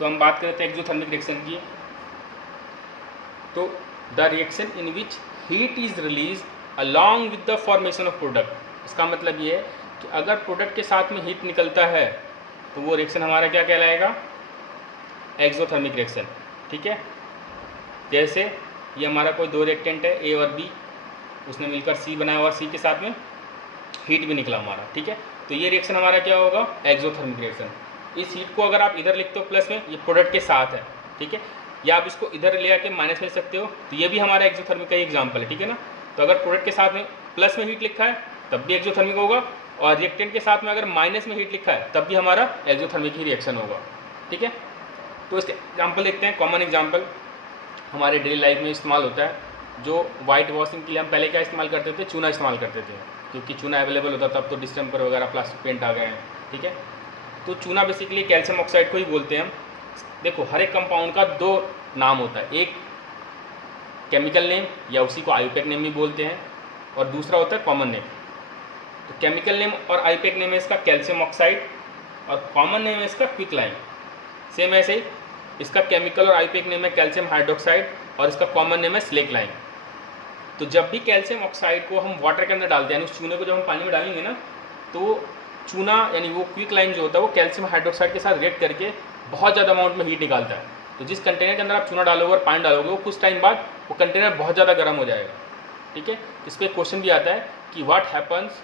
तो हम बात करते हैं एक्सोथर्मिक रिएक्शन की। तो the reaction in which heat is release along with the formation of product. इसका मतलब ये है कि अगर प्रोडक्ट के साथ में हीट निकलता है तो वो रिएक्शन हमारा क्या कहलाएगा, एक्सोथर्मिक रिएक्शन। ठीक है, जैसे ये हमारा कोई दो रिएक्टेंट है ए और बी, उसने मिलकर सी बनाया और सी के साथ में हीट भी निकला हमारा। ठीक है, तो ये रिएक्शन हमारा क्या होगा, एक्सोथर्मिक रिएक्शन। इस हीट को अगर आप इधर लिखते हो प्लस में, ये प्रोडक्ट के साथ है। ठीक है, या आप इसको इधर ले आके माइनस में लिख सकते हो, तो ये भी हमारा एक्सोथर्मिक का ही एग्जाम्पल है। ठीक है ना, तो अगर प्रोडक्ट के साथ में प्लस में हीट लिखा है तब भी एक्सोथर्मिक होगा, और रिएक्टेंट के साथ में अगर माइनस में हीट लिखा है तब भी हमारा एक्सोथर्मिक ही रिएक्शन होगा। ठीक है, तो इसके एग्जाम्पल देखते हैं। कॉमन एग्जाम्पल हमारे डेली लाइफ में इस्तेमाल होता है, जो वाइट वॉशिंग के लिए हम पहले क्या इस्तेमाल करते थे, चूना इस्तेमाल करते थे, क्योंकि चूना अवेलेबल होता था। अब तो डिस्टेम्पर वगैरह प्लास्टिक पेंट आ गए हैं। ठीक है, तो चूना बेसिकली कैल्शियम ऑक्साइड को ही बोलते हैं हम। देखो, हर एक कंपाउंड का दो नाम होता है, एक केमिकल नेम या उसी को आईयूपैक नेम भी बोलते हैं, और दूसरा होता है कॉमन नेम। तो केमिकल नेम और आईयूपैक नेम है इसका कैल्शियम ऑक्साइड, और कॉमन नेम है इसका क्विकलाइम। सेम ऐसे ही इसका केमिकल और आईयूपैक नेम है कैल्शियम हाइड्रोक्साइड, और इसका कॉमन नेम है स्लेक्लाइम। तो जब भी कैल्शियम ऑक्साइड को हम वाटर के अंदर डालते हैं, यानी उस चूने को जब हम पानी में डालेंगे ना, तो चूना यानी वो क्विकलाइम जो होता है वो कैल्शियम हाइड्रोक्साइड के साथ रिएक्ट करके बहुत ज़्यादा अमाउंट में हीट निकालता है। तो जिस कंटेनर के अंदर आप चूना डालोगे और पानी डालोगे, वो कुछ टाइम बाद वो कंटेनर बहुत ज़्यादा गर्म हो जाएगा। ठीक है, इस पर क्वेश्चन भी आता है कि what happens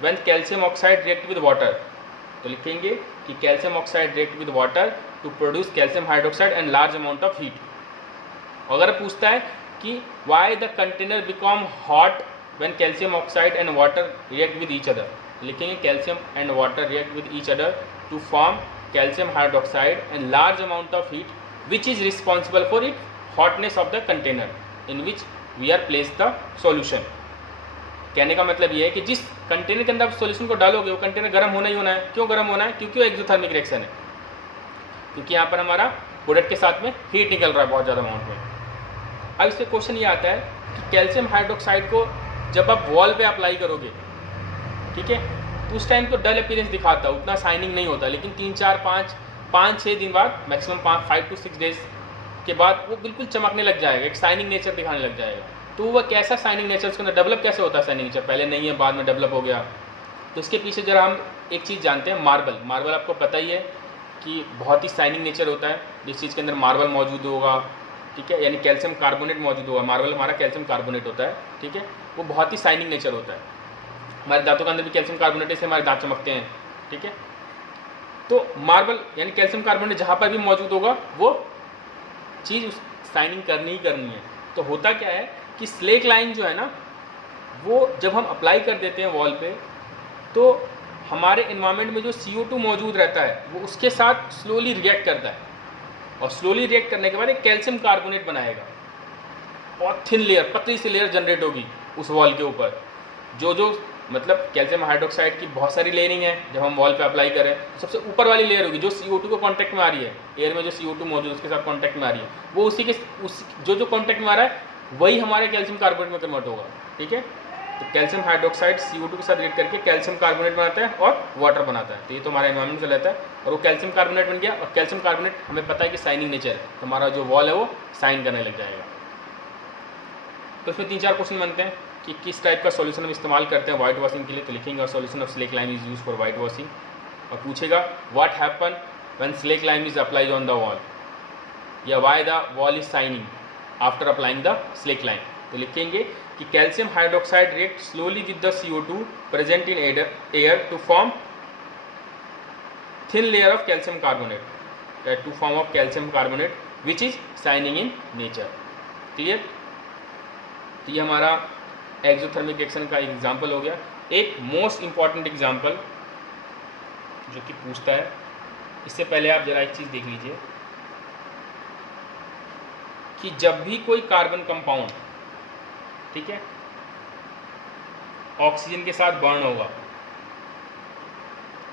when calcium oxide react with water. तो लिखेंगे कि calcium oxide react with water to produce calcium hydroxide and large amount of heat. अगर पूछता है कि why the container become hot when calcium oxide and water react with each other, लिखेंगे calcium and water react with each other to form calcium hydroxide and large amount of heat which is responsible for it hotness of the container in which we are place the solution. कहने का मतलब ये है कि जिस container के अंदर आप सॉल्यूशन को डालोगे वो कंटेनर गर्म होना ही होना है। क्यों गर्म होना है, क्योंकि वो एक्सोथर्मिक रिएक्शन है, क्योंकि यहाँ पर हमारा प्रोडक्ट के साथ में हीट निकल रहा है बहुत ज़्यादा अमाउंट में। अब इससे क्वेश्चन ये आता है कि कैल्शियम हाइड्रोक्साइड को जब आप वॉल पे अप्लाई करोगे, ठीक है, तो उस टाइम तो डल अपीयरेंस दिखाता है, उतना शाइनिंग नहीं होता, लेकिन 3-4-5-6 दिन बाद, मैक्सिमम 5 to 6 डेज के बाद वो बिल्कुल चमकने लग जाएगा, एक शाइनिंग नेचर दिखाने लग जाएगा। तो वह कैसा शाइनिंग नेचर, उसके अंदर डेवलप कैसे होता है शाइनिंग नेचर, पहले नहीं है बाद में डेवलप हो गया। तो इसके पीछे जरा हम एक चीज़ जानते हैं, मार्बल आपको पता ही है कि बहुत ही शाइनिंग नेचर होता है। जिस चीज़ के अंदर मार्बल मौजूद होगा, ठीक है, यानी कैल्शियम कार्बोनेट मौजूद होगा, मार्बल हमारा कैल्शियम कार्बोनेट होता है। ठीक है, वो बहुत ही शाइनिंग नेचर होता है। हमारे दांतों के अंदर भी कैल्शियम कार्बोनेट से हमारे दांत चमकते हैं। ठीक है, तो मार्बल यानी कैल्शियम कार्बोनेट जहाँ पर भी मौजूद होगा वो चीज़ शाइनिंग करनी ही करनी है। तो होता क्या है कि स्लेक लाइन जो है ना, वो जब हम अप्लाई कर देते हैं वॉल पे, तो हमारे इन्वायरमेंट में जो CO2 मौजूद रहता है वो उसके साथ स्लोली रिएक्ट करता है, और स्लोली रिएक्ट करने के बाद एक कैल्शियम कार्बोनेट बनाएगा, और थिन लेयर, पतली सी लेयर जनरेट होगी उस वॉल के ऊपर। जो मतलब कैल्शियम हाइड्रोक्साइड की बहुत सारी लेयरिंग है, जब हम वॉल पे अप्लाई करें तो सबसे ऊपर वाली लेयर होगी जो CO2 को कांटेक्ट में आ रही है, एयर में जो CO2 मौजूद है उसके साथ कांटेक्ट में आ रही है, वो उसी के जो कांटेक्ट में आ रहा है वही हमारे कैल्शियम कार्बोनेट में कन्वर्ट होगा। ठीक है, तो कैल्शियम हाइड्रोक्साइड CO2 के साथ रिएक्ट करके कैल्शियम कार्बोनेट बनाता है और वाटर बनाता है। तो ये तो हमारा एनवायरमेंट से रहता है, और वो कैल्शियम कार्बोनेट बन गया, और कैल्शियम कार्बोनेट हमें पता है कि शाइनिंग नेचर है, तो हमारा जो वॉल है वो शाइन करने लग जाएगा। तो इसमें 3-4 क्वेश्चन बनते हैं कि किस टाइप का सॉल्यूशन हम इस्तेमाल करते हैं वाइट वॉशिंग के लिए। तो लिखेंगे solution of slake lime is use for white washing, और पूछेगा what happen when slake lime is applied on the wall, या why the wall is shining after applying the slake lime. तो लिखेंगे कि calcium hydroxide react slowly with the CO2 present in air to form thin layer of calcium carbonate, to form of calcium carbonate which is shining in nature. Clear? तो ये हमारा exothermic reaction का example हो गया। एक most important example जो कि पूछता है, इससे पहले आप जरा एक चीज़ देख लीजिए कि जब भी कोई कार्बन कंपाउंड, ठीक है, ऑक्सीजन के साथ बर्न होगा,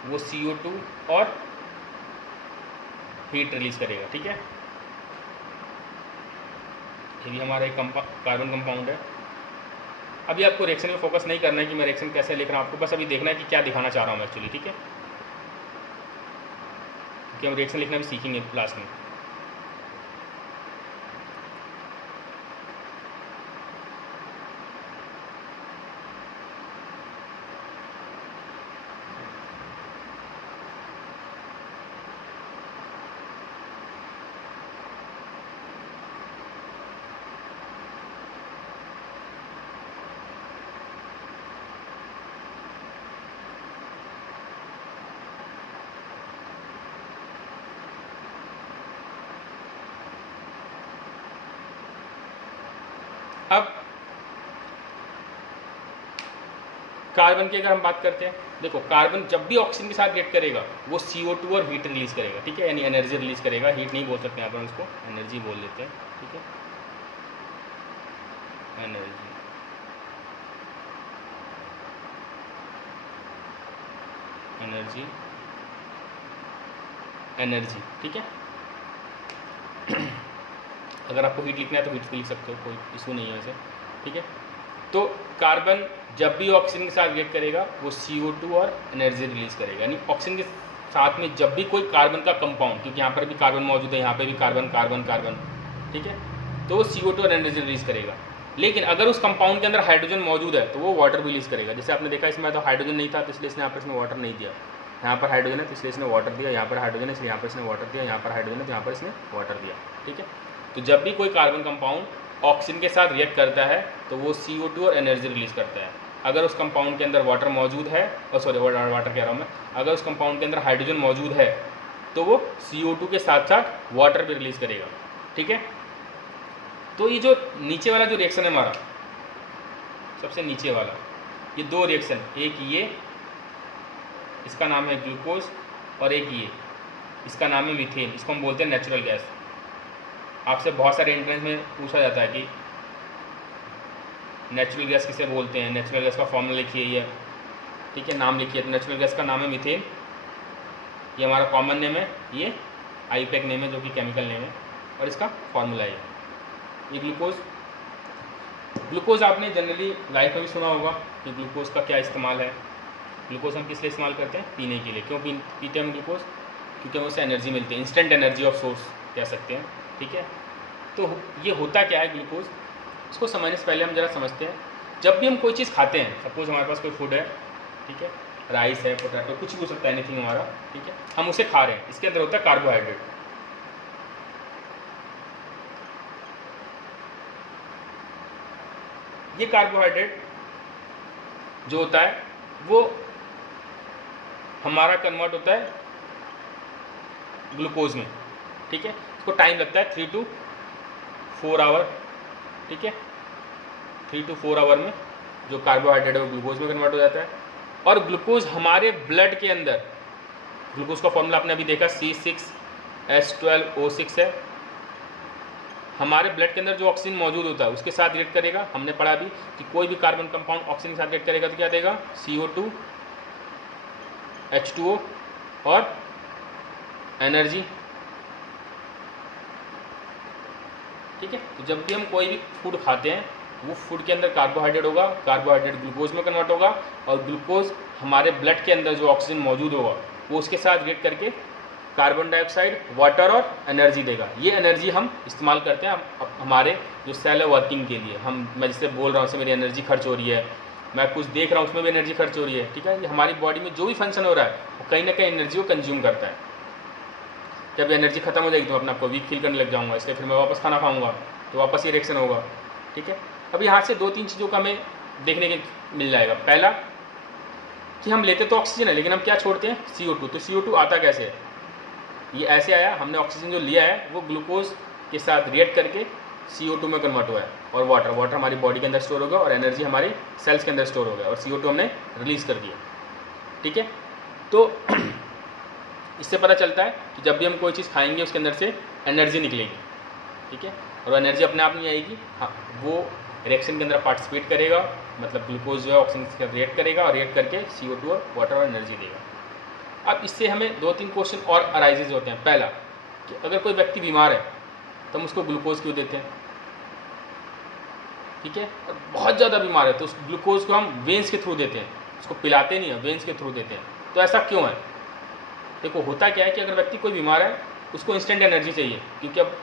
वो CO2 और हीट रिलीज करेगा। ठीक है, ये भी हमारा एक कार्बन कंपाउंड है। अभी आपको रिएक्शन में फोकस नहीं करना है कि मैं रिएक्शन कैसे लिख रहा हूँ, आपको बस अभी देखना है कि क्या दिखाना चाह रहा हूँ एक्चुअली। ठीक है, क्योंकि हम रिएक्शन लिखना भी सीखेंगे क्लास में। अब कार्बन की अगर हम बात करते हैं, देखो कार्बन जब भी ऑक्सीजन के साथ रिएक्ट करेगा वो CO2 और हीट रिलीज करेगा, ठीक है, यानी एनर्जी रिलीज करेगा। हीट नहीं बोल सकते यहाँ पर, उसको एनर्जी बोल देते हैं, ठीक है, एनर्जी। एनर्जी एनर्जी, ठीक है। अगर आपको हीट लिखना है तो हीट लिख सकते हो, कोई इशू नहीं है वैसे, ठीक है। तो कार्बन जब भी ऑक्सीजन के साथ रिएक्ट करेगा वो CO2 और एनर्जी रिलीज करेगा, यानी ऑक्सीजन के साथ में जब भी कोई कार्बन का कंपाउंड, क्योंकि यहाँ पर भी कार्बन मौजूद है, यहाँ पे भी कार्बन कार्बन कार्बन, ठीक है, तो वो CO2 और एनर्जी रिलीज करेगा। लेकिन अगर उस कंपाउंड के अंदर हाइड्रोजन मौजूद है तो वो वाटर रिलीज करेगा। जैसे आपने देखा इसमें तो हाइड्रोजन नहीं था तो इसलिए इसने यहाँ पर इसमें वाटर नहीं दिया, यहाँ पर हाइड्रोजन है तो इसलिए इसने वाटर दिया, यहाँ पर हाइड्रोजन है इसलिए यहाँ पर इसने वाटर दिया, यहाँ पर हाइड्रोजन है तो यहाँ पर इसने वाटर दिया, ठीक है। तो जब भी कोई कार्बन कंपाउंड ऑक्सीजन के साथ रिएक्ट करता है तो वो CO2 और एनर्जी रिलीज करता है। अगर उस कंपाउंड के अंदर वाटर मौजूद है, और सॉरी वाटर कह रहा हूँ मैं, अगर उस कंपाउंड के अंदर हाइड्रोजन मौजूद है तो वो CO2 के साथ साथ वाटर भी रिलीज करेगा, ठीक है। तो ये जो नीचे वाला जो रिएक्शन है हमारा, सबसे नीचे वाला, ये दो रिएक्शन, एक ये इसका नाम है ग्लूकोज और एक ये इसका नाम है मीथेन, इसको हम बोलते हैं नेचुरल गैस। आपसे बहुत सारे एंट्रेंस में पूछा जाता है कि नेचुरल गैस किसे बोलते हैं, नेचुरल गैस का फॉर्मूला लिखिए ये, ठीक है, नाम लिखिए। तो नेचुरल गैस का नाम है मीथेन, ये हमारा कॉमन नेम है, ये आईपैक नेम है जो कि केमिकल नेम है, और इसका फॉर्मूला है ये ग्लूकोज। ग्लूकोज आपने जनरली लाइफ में भी सुना होगा कि ग्लूकोज का क्या इस्तेमाल है। ग्लूकोज हम किस लिए इस्तेमाल करते हैं? पीने के लिए। क्यों पीते हैं हम ग्लूकोज? क्योंकि हमें उससे एनर्जी मिलती है, इंस्टेंट एनर्जी ऑफ सोर्स कह सकते हैं, ठीक है। तो ये होता क्या है ग्लूकोज, इसको समझने से पहले हम ज़रा समझते हैं। जब भी हम कोई चीज़ खाते हैं, सपोज हमारे पास कोई फूड है, ठीक है, राइस है, पोटैटो, कुछ भी हो सकता है, एनीथिंग हमारा, ठीक है, हम उसे खा रहे हैं, इसके अंदर होता है कार्बोहाइड्रेट। ये कार्बोहाइड्रेट जो होता है वो हमारा कन्वर्ट होता है ग्लूकोज में, ठीक है। इसको टाइम लगता है 3 to 4 आवर, ठीक है, 3 to 4 आवर में जो कार्बोहाइड्रेट है वो ग्लूकोज में कन्वर्ट हो जाता है। और ग्लूकोज हमारे ब्लड के अंदर, ग्लूकोज का फॉर्मूला आपने अभी देखा C6H12O6 है। हमारे ब्लड के अंदर जो ऑक्सीजन मौजूद होता है उसके साथ रिएक्ट करेगा। हमने पढ़ा भी कि कोई भी कार्बन कंपाउंड ऑक्सीजन के साथ रिएक्ट करेगा तो क्या देगा? CO2, H2O और एनर्जी, ठीक है। तो जब भी हम कोई भी फूड खाते हैं वो फूड के अंदर कार्बोहाइड्रेट होगा, कार्बोहाइड्रेट ग्लूकोज में कन्वर्ट होगा, और ग्लूकोज हमारे ब्लड के अंदर जो ऑक्सीजन मौजूद होगा वो उसके साथ रिएक्ट करके कार्बन डाइऑक्साइड, वाटर और एनर्जी देगा। ये एनर्जी हम इस्तेमाल करते हैं हमारे जो सेल है वर्किंग के लिए। मैं जिससे बोल रहा हूँ उससे मेरी एनर्जी खर्च हो रही है, मैं कुछ देख रहा हूँ उसमें भी एनर्जी खर्च हो रही है, ठीक है। ये हमारी बॉडी में जो भी फंक्शन हो रहा है वो कहीं ना कहीं एनर्जी को कंज्यूम करता है। जब एनर्जी खत्म हो जाएगी तो अपने आपको वीक फील करने लग जाऊँगा, इसलिए फिर मैं वापस खाना खाऊँगा तो वापस ये रिएक्शन होगा, ठीक है। अब यहाँ से 2-3 चीज़ों का हमें देखने के मिल जाएगा। पहला कि हम लेते तो ऑक्सीजन है लेकिन हम क्या छोड़ते हैं? CO2। तो CO2 आता कैसे है? ये ऐसे आया, हमने ऑक्सीजन जो लिया है वो ग्लूकोज के साथ रिएक्ट करके CO2 में कन्वर्ट हुआ है, और वाटर हमारी बॉडी के अंदर स्टोर होगा और एनर्जी हमारे सेल्स के अंदर स्टोर हो गया, और CO2 हमने रिलीज कर दिया, ठीक है। तो इससे पता चलता है कि जब भी हम कोई चीज़ खाएंगे उसके अंदर से एनर्जी निकलेगी, ठीक है, और एनर्जी अपने आप नहीं आएगी, हाँ वो रिएक्शन के अंदर पार्टिसिपेट करेगा, मतलब ग्लूकोज जो है ऑक्सीजन के साथ रिएक्ट करेगा और रिएक्ट करके CO2 और वाटर और एनर्जी देगा। अब इससे हमें 2-3 क्वेश्चन और अराइजेज होते हैं। पहला कि अगर कोई व्यक्ति बीमार है तो हम उसको ग्लूकोज क्यों देते हैं, ठीक है, और बहुत ज़्यादा बीमार है तो उस ग्लूकोज को हम वेंस के थ्रू देते हैं, उसको पिलाते नहीं है, वेंस के थ्रू देते हैं। तो ऐसा क्यों है? देखो होता क्या है कि अगर व्यक्ति कोई बीमार है उसको इंस्टेंट एनर्जी चाहिए, क्योंकि अब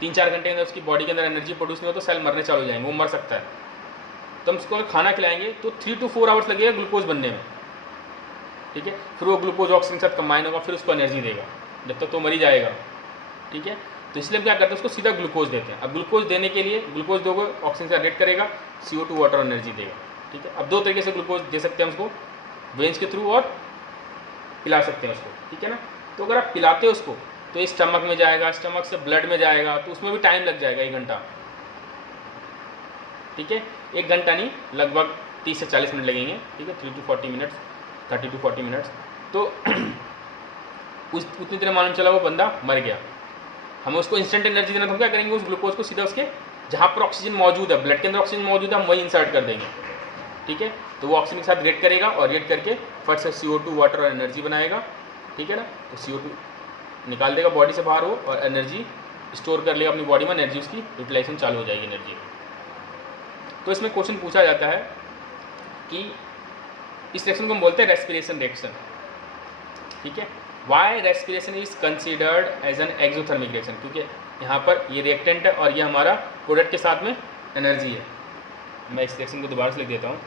3-4 घंटे के अंदर उसकी बॉडी के अंदर एनर्जी प्रोड्यूस नहीं हो तो सेल मरने चालू हो जाएंगे, वो मर सकता है। तो हम उसको अगर खाना खिलाएंगे तो 3 to 4 आवर्स लगेगा ग्लूकोज बनने में, ठीक है। फिर वो ग्लूकोज ऑक्सीजन के साथ कंबाइन होगा, फिर उसको एनर्जी देगा, जब तक तो मर ही जाएगा, ठीक है। तो इसलिए हम क्या करते हैं, उसको सीधा ग्लूकोज देते हैं। अब ग्लूकोज देने के लिए ग्लूकोज दोगे ऑक्सीजन से रिएक्ट करेगा, CO2 वाटर एनर्जी देगा, ठीक है। अब 2 तरीके से ग्लूकोज दे सकते हैं उसको, वेंस के थ्रू और पिला सकते हैं उसको, ठीक है ना। तो अगर आप पिलाते हो उसको तो ये स्टमक में जाएगा, स्टमक से ब्लड में जाएगा, तो उसमें भी टाइम लग जाएगा 1 घंटा, ठीक है। 1 घंटा नहीं, लगभग 30 से 40 मिनट लगेंगे, ठीक है। 3 to 40 मिनट्स, 30 to 40 मिनट्स। तो उतनी देर मालूम चला वो बंदा मर गया। हमें उसको इंस्टेंट एनर्जी देना, तो हम क्या करेंगे, उस ग्लूकोज को सीधा उसके जहाँ पर ऑक्सीजन मौजूद है, ब्लड के अंदर ऑक्सीजन मौजूद है, हम वही इंसर्ट कर देंगे, ठीक है। तो वो ऑक्सीजन के साथ रिएक्ट करेगा और रिएक्ट करके फट से CO2 वाटर और एनर्जी बनाएगा, ठीक है ना। तो CO2 निकाल देगा बॉडी से बाहर वो, और एनर्जी स्टोर कर लेगा अपनी बॉडी में, एनर्जी उसकी यूटिलाइजेशन चालू हो जाएगी एनर्जी। तो इसमें क्वेश्चन पूछा जाता है कि इस रिएक्शन को हम बोलते हैं रेस्पिरेशन रिएक्शन, ठीक है। Why respiration is considered as an exothermic reaction, क्योंकि यहाँ पर ये रिएक्टेंट है और ये हमारा प्रोडक्ट के साथ में एनर्जी है। मैं इस रिएक्शन को दोबारा से लिख देता हूँ।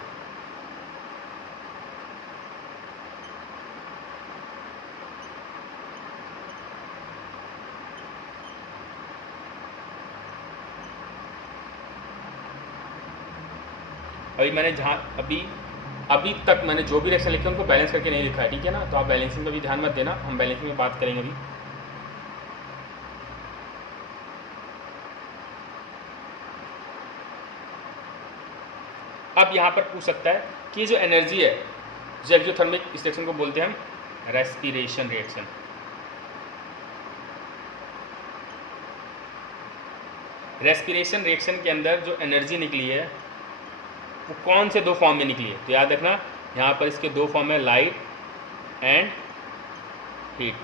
अभी मैंने अभी तक मैंने जो भी रिएक्शन लिखे उनको बैलेंस करके नहीं लिखा है, ठीक है ना। तो आप बैलेंसिंग में भी ध्यान मत देना, हम बैलेंसिंग में बात करेंगे अभी। अब यहाँ पर पूछ सकता है कि जो एनर्जी है, जो एक्सोथर्मिक, इस रिएक्शन को बोलते हैं हम रेस्पिरेशन रिएक्शन। रेस्पिरेशन रिएक्शन के अंदर जो एनर्जी निकली है वो कौन से 2 फॉर्म में निकली है, तो याद रखना यहाँ पर इसके 2 फॉर्म है, लाइट एंड हीट,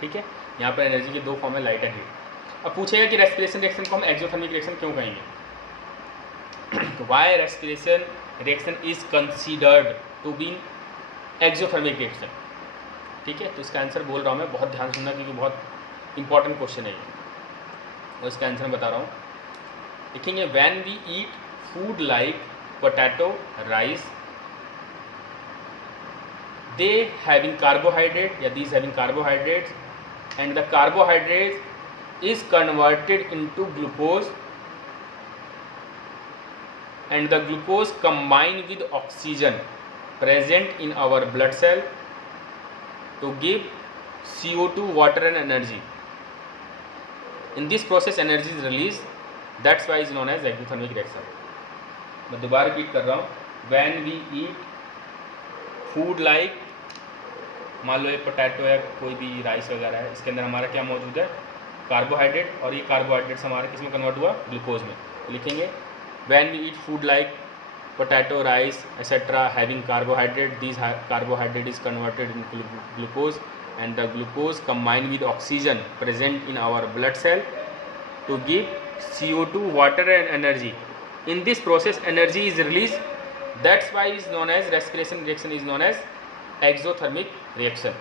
ठीक है। यहाँ पर एनर्जी के 2 फॉर्म है, लाइट एंड हीट। अब पूछेगा कि रेस्पिरेशन रिएक्शन को हम एक्सोथर्मिक रिएक्शन क्यों कहेंगे, तो why respiration reaction is considered to be exothermic reaction, ठीक है। तो इसका आंसर बोल रहा हूँ मैं, बहुत ध्यान सुनना क्योंकि बहुत इंपॉर्टेंट क्वेश्चन है ये, और इसका आंसर बता रहा हूँ। लिखेंगे when we eat food like potato, rice, they having carbohydrate, yeah, these having carbohydrates, and the carbohydrate is converted into glucose, and the glucose combined with oxygen present in our blood cell to give CO2 water and energy. In this process energy is released, that's why is known as exothermic reaction. मैं दोबारा repeat कर रहा हूँ, when we eat food like, मान लो ये potato है, कोई भी राइस वगैरह है, इसके अंदर हमारा क्या मौजूद है, कार्बोहाइड्रेट, और ये कार्बोहाइड्रेट्स हमारा किस में कन्वर्ट हुआ, ग्लूकोज में। तो लिखेंगे when we eat food like potato, rice etcetera having carbohydrate, this carbohydrate is converted in glucose and the glucose combined with oxygen present in our blood cell to give CO2 water and energy. In this process energy is released, that's why is known as respiration reaction is known as exothermic reaction,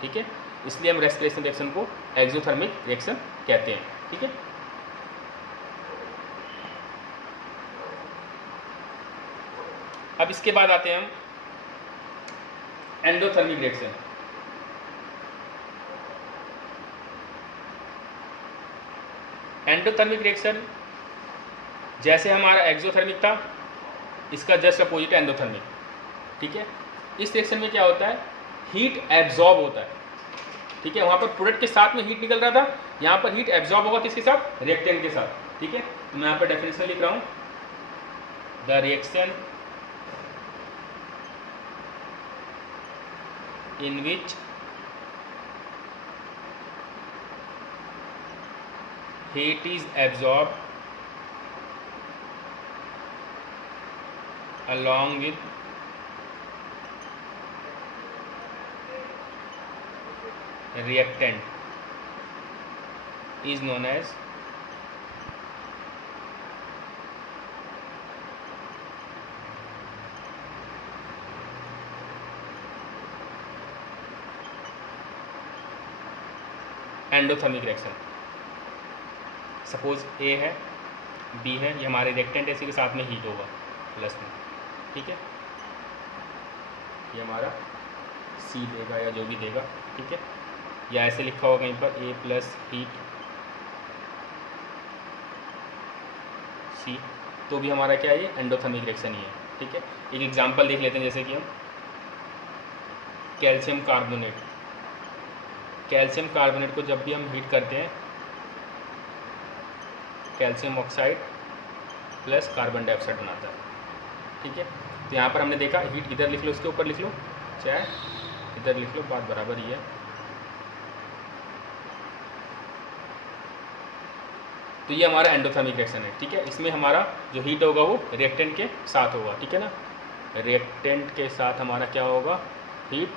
ठीक है। इसलिए हम respiration reaction को exothermic reaction कहते हैं, ठीक है। अब इसके बाद आते हैं हम एंडोथर्मिक रिएक्शन। एंडोथर्मिक रिएक्शन जैसे हमारा एक्सोथर्मिक था, इसका जस्ट अपोजिट है एंडोथर्मिक, ठीक है। इस रिएक्शन में क्या होता है, हीट एब्जॉर्ब होता है, ठीक है। वहाँ पर प्रोडक्ट के साथ में हीट निकल रहा था, यहाँ पर हीट एब्जॉर्ब होगा किसके साथ, रिएक्टेंट के साथ, ठीक है। तो मैं यहाँ पर डेफिनेशन लिख रहा हूँ, the reaction in which heat is absorbed along with reactant is known as endothermic reaction. Suppose A है, बी है, ये हमारे रिएक्टेंट है, इसी के साथ में हीट होगा प्लस में, ठीक है। ये हमारा सी देगा या जो भी देगा, ठीक है, या ऐसे लिखा होगा कहीं पर ए प्लस हीट सी, तो भी हमारा क्या है, ये एंडोथर्मिक रिएक्शन ही है, ठीक है। एक एग्जांपल देख लेते हैं, जैसे कि हम कैल्शियम कार्बोनेट को जब भी हम हीट करते हैं, calcium oxide plus carbon dioxide बनाता है, ठीक है। तो यहाँ पर हमने देखा हीट इधर लिख लो, इसके ऊपर लिख लो, चाहे इधर लिख लो, बात बराबर ही है। तो ये हमारा एंडोथर्मिक रिएक्शन है, ठीक है। इसमें हमारा जो हीट होगा वो रिएक्टेंट के साथ होगा, ठीक है ना। रिएक्टेंट के साथ हमारा क्या होगा, हीट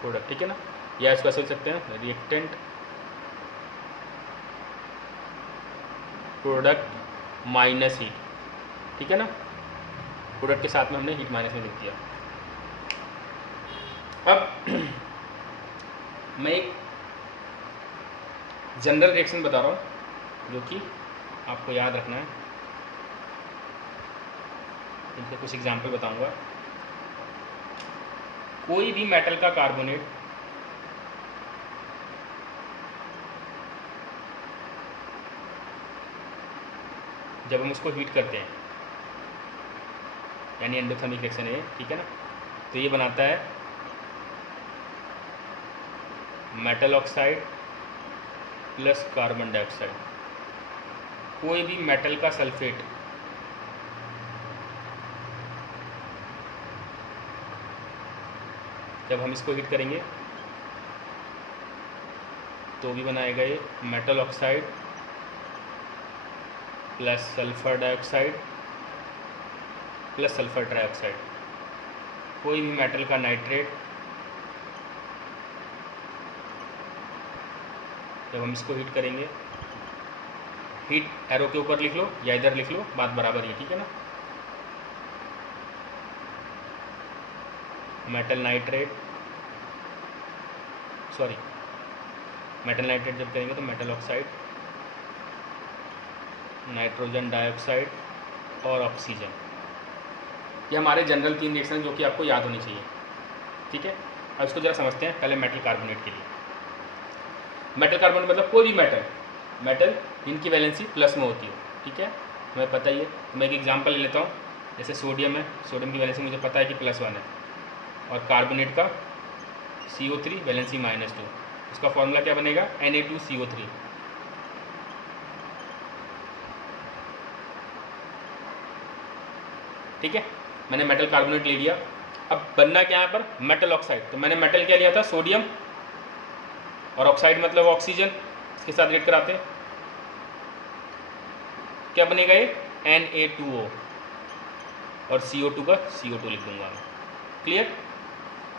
प्रोडक्ट, ठीक है ना। या इसको ऐसे लिख सकते हैं, रिएक्टेंट प्रोडक्ट माइनस हीट, ठीक है ना। प्रोडक्ट के साथ में हमने हीट माइनस में लिख दिया। अब मैं एक जनरल रिएक्शन बता रहा हूँ जो कि आपको याद रखना है, इनके कुछ एग्जाम्पल बताऊंगा। कोई भी मेटल का कार्बोनेट जब हम उसको हीट करते हैं, यानी एंडोथर्मिक रिएक्शन है, ठीक है ना, तो ये बनाता है metal oxide plus carbon dioxide. कोई भी मेटल का सल्फेट जब हम इसको हीट करेंगे तो भी बनाएगा ये metal oxide plus sulphur dioxide plus sulphur trioxide. कोई भी मेटल का नाइट्रेट जब हम इसको हीट करेंगे, हीट एरो के ऊपर लिख लो या इधर लिख लो, बात बराबर है, ठीक है ना। मेटल नाइट्रेट जब करेंगे तो मेटल ऑक्साइड, नाइट्रोजन डाइऑक्साइड और ऑक्सीजन। ये हमारे जनरल 3 रिएक्शन जो कि आपको याद होनी चाहिए, ठीक है। अब इसको जरा समझते हैं पहले मेटल कार्बोनेट के लिए। मेटल कार्बोनेट मतलब कोई भी मेटल जिनकी वैलेंसी प्लस में होती हो, ठीक है, तुम्हें पता ही है। तो मैं एक एग्जांपल ले लेता हूँ, जैसे सोडियम है, सोडियम की वैलेंसी मुझे पता है कि +1 है, और कार्बोनेट का CO3 वैलेंसी -2, उसका फॉर्मूला क्या बनेगा, Na2CO3। ठीक है, मैंने मेटल कार्बोनेट ले लिया। अब बनना क्या है यहाँ पर, मेटल ऑक्साइड। तो मैंने मेटल क्या लिया था, सोडियम, और ऑक्साइड मतलब ऑक्सीजन, इसके साथ रिएक्ट कराते हैं, क्या बनेगा ये Na2O, और CO2 का CO2 लिख दूंगा मैं। क्लियर।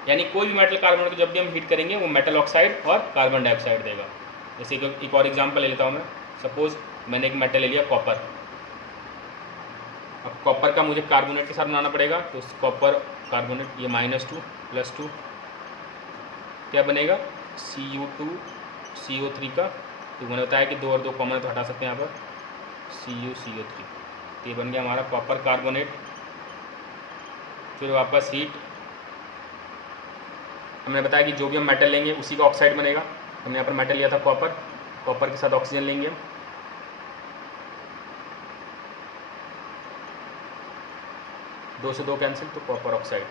यानी कोई भी मेटल कार्बोनेट को जब भी हम हीट करेंगे वो मेटल ऑक्साइड और कार्बन डाइऑक्साइड देगा। जैसे एक और एग्जांपल ले लेता हूँ मैं। सपोज मैंने एक मेटल ले लिया कॉपर। अब कॉपर का मुझे कार्बोनेट के साथ बनाना पड़ेगा, तो कॉपर कार्बोनेट ये -2 +2 क्या बनेगा, Cu2 CO3 का, तो मैंने बताया कि 2 और 2 कॉमन तो हटा सकते हैं यहाँ पर, CuCO3। तो ये बन गया हमारा कॉपर कार्बोनेट। फिर वापस हीट, हमने बताया कि जो भी हम मेटल लेंगे उसी का ऑक्साइड बनेगा। हमने यहाँ पर मेटल लिया था कॉपर, कॉपर के साथ ऑक्सीजन लेंगे हम, दो से 2 कैंसिल, तो कॉपर ऑक्साइड।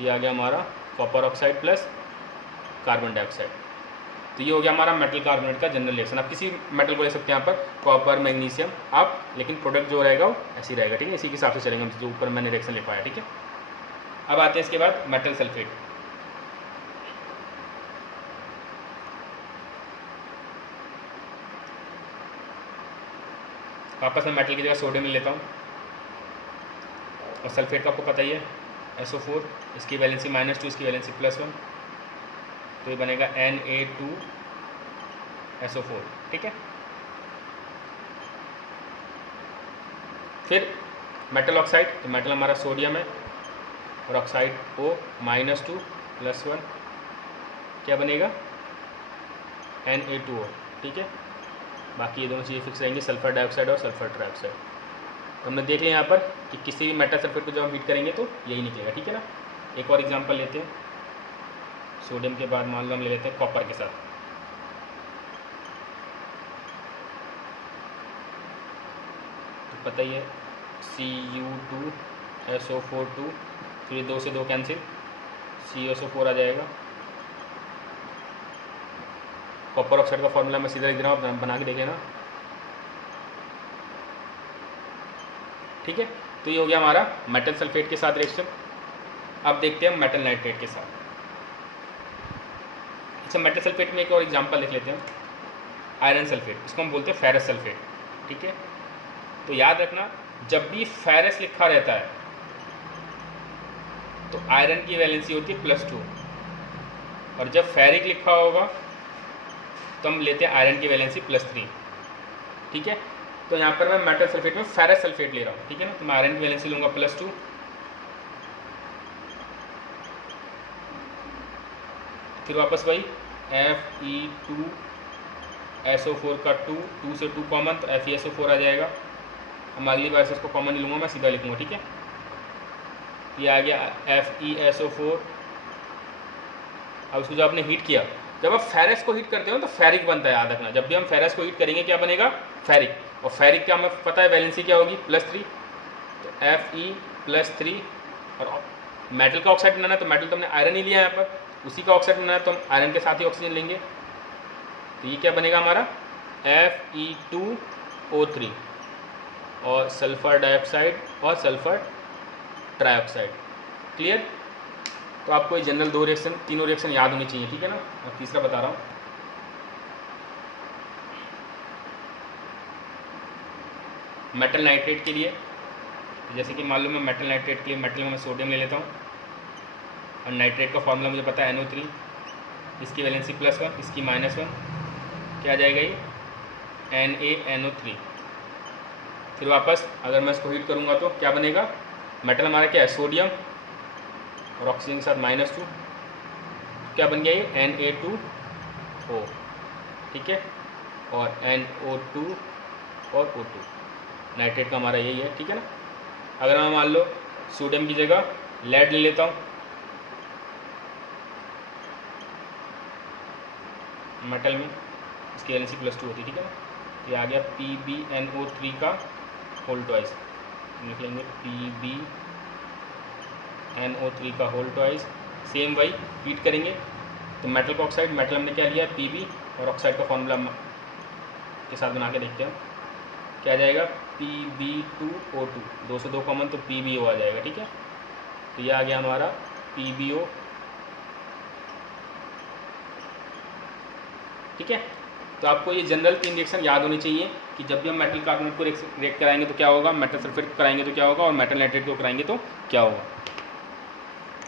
ये आ गया हमारा copper oxide plus carbon dioxide. तो ये हो गया हमारा मेटल कार्बोनेट का जनरल रिएक्शन। आप किसी मेटल को ले सकते हैं यहाँ पर, कॉपर, मैग्नीशियम, आप, लेकिन प्रोडक्ट जो रहेगा वो ऐसे ही रहेगा, ठीक है। इसी के हिसाब से चलेंगे हम, जो ऊपर मैंने रिएक्शन लिखवाया, ठीक है। अब आते हैं इसके बाद मेटल सल्फेट। वापस मैं मेटल की जगह सोडियम ले लेता हूँ, और सल्फेट का आपको पता ही है SO4, इसकी वैलेंसी -2, इसकी वैलेंसी +1, तो ये बनेगा Na2SO4, ठीक है। फिर मेटल ऑक्साइड, तो मेटल हमारा सोडियम है और ऑक्साइड O -2 +1 क्या बनेगा Na2O, ठीक है। बाकी ये दोनों चीज़ें फिक्स रहेंगी, सल्फर डाइऑक्साइड और सल्फर ट्राइऑक्साइड। तो हमने देख लिया यहाँ पर कि किसी भी मेटल सल्फेट को जब हम हीट करेंगे तो यही निकलेगा, ठीक है ना। एक और एग्जांपल लेते हैं, सोडियम के बाद मान लो हम ले लेते हैं कॉपर के साथ। तो पता ही है Cu2SO4 फिर 2 से 2 कैंसिल, CSO4 आ जाएगा। कॉपर ऑक्साइड का फॉर्मूला मैं सीधा लिख रहा हूँ, बना के देख लेना, ठीक है। तो ये हो गया हमारा मेटल सल्फेट के साथ रिएक्शन। अब देखते हैं हम मेटल नाइट्रेट के साथ। अच्छा, मेटल सल्फेट में एक और एग्जांपल लिख लेते हैं, आयरन सल्फेट, इसको हम बोलते हैं फेरस सल्फेट, ठीक है। तो याद रखना, जब भी फेरस लिखा रहता है तो आयरन की वैलेंसी होती है +2, और जब फेरिक लिखा होगा तो हम लेते हैं आयरन की वैलेंसी +3, ठीक है। तो यहाँ पर मैं मेटल सल्फेट में फेरस सल्फेट ले रहा हूँ, ठीक है ना। तो मैं आयरन की वैलेंसी लूँगा +2, फिर वापस वही Fe2SO4 का 2 से 2 कॉमन, तो FeSO4 आ जाएगा। हम अगली बार से इसको कॉमन नहीं लूँगा, मैं सीधा लिखूँगा, ठीक है। ये आ गया FeSO4। अब उसको जब आपने हीट किया, जब आप फेरस को हीट करते हो तो फेरिक बनता है, याद रखना। जब भी हम फेरस को हीट करेंगे क्या बनेगा, फेरिक। और फेरिक का हमें पता है वैलेंसी क्या होगी, +3, तो Fe+3। और मेटल का ऑक्साइड बनाना है तो मेटल तो हमने आयरन ही लिया है यहाँ पर, उसी का ऑक्साइड बनाना है तो हम आयरन के साथ ही ऑक्सीजन लेंगे। तो ये क्या बनेगा हमारा Fe2O3 और सल्फर डाइऑक्साइड और सल्फर ट्राइऑक्साइड। क्लियर। तो आपको ये जनरल तीनों रिएक्शन याद होनी चाहिए, ठीक है ना। और तीसरा बता रहा हूँ, मेटल नाइट्रेट के लिए। जैसे कि मान लो मैं मेटल नाइट्रेट के लिए मेटल में मैं सोडियम ले लेता हूँ, और नाइट्रेट का फॉर्मूला मुझे पता है NO3, इसकी वैलेंसी +1, इसकी -1, क्या आ जाएगा ये NaNO3। फिर वापस अगर मैं इसको हीट करूँगा तो क्या बनेगा, मेटल हमारा क्या है, सोडियम, और ऑक्सीजन के साथ -2, क्या बन गया ये Na2O, ठीक है, और NO2 और O2। नाइट्रेट का हमारा यही है, ठीक है ना। अगर मैं मान लो सोडियम की जगह लेड ले लेता हूँ, मेटल में इसकी वैलेंसी +2 होती है, ठीक है ना। ये आ गया PbNO3 का होल ट्वाइस, लिख लेंगे PbNO3 का होल ट्वाइस। सेम वही हीट करेंगे तो मेटल का ऑक्साइड, मेटल हमने क्या लिया है Pb, और ऑक्साइड का फॉर्मूला के साथ बना के देखते हैं क्या आ जाएगा, Pb2O2, 2 से 2 कॉमन तो PbO आ जाएगा, ठीक है। तो ये आ गया हमारा PbO, ठीक है। तो आपको ये जनरल 3 रिएक्शन याद होनी चाहिए कि जब भी हम मेटल कार्बोनेट को रिएक्ट कराएंगे तो क्या होगा, मेटल सल्फेट को कराएंगे तो क्या होगा, और मेटल नाइट्रेट को कराएंगे तो क्या होगा।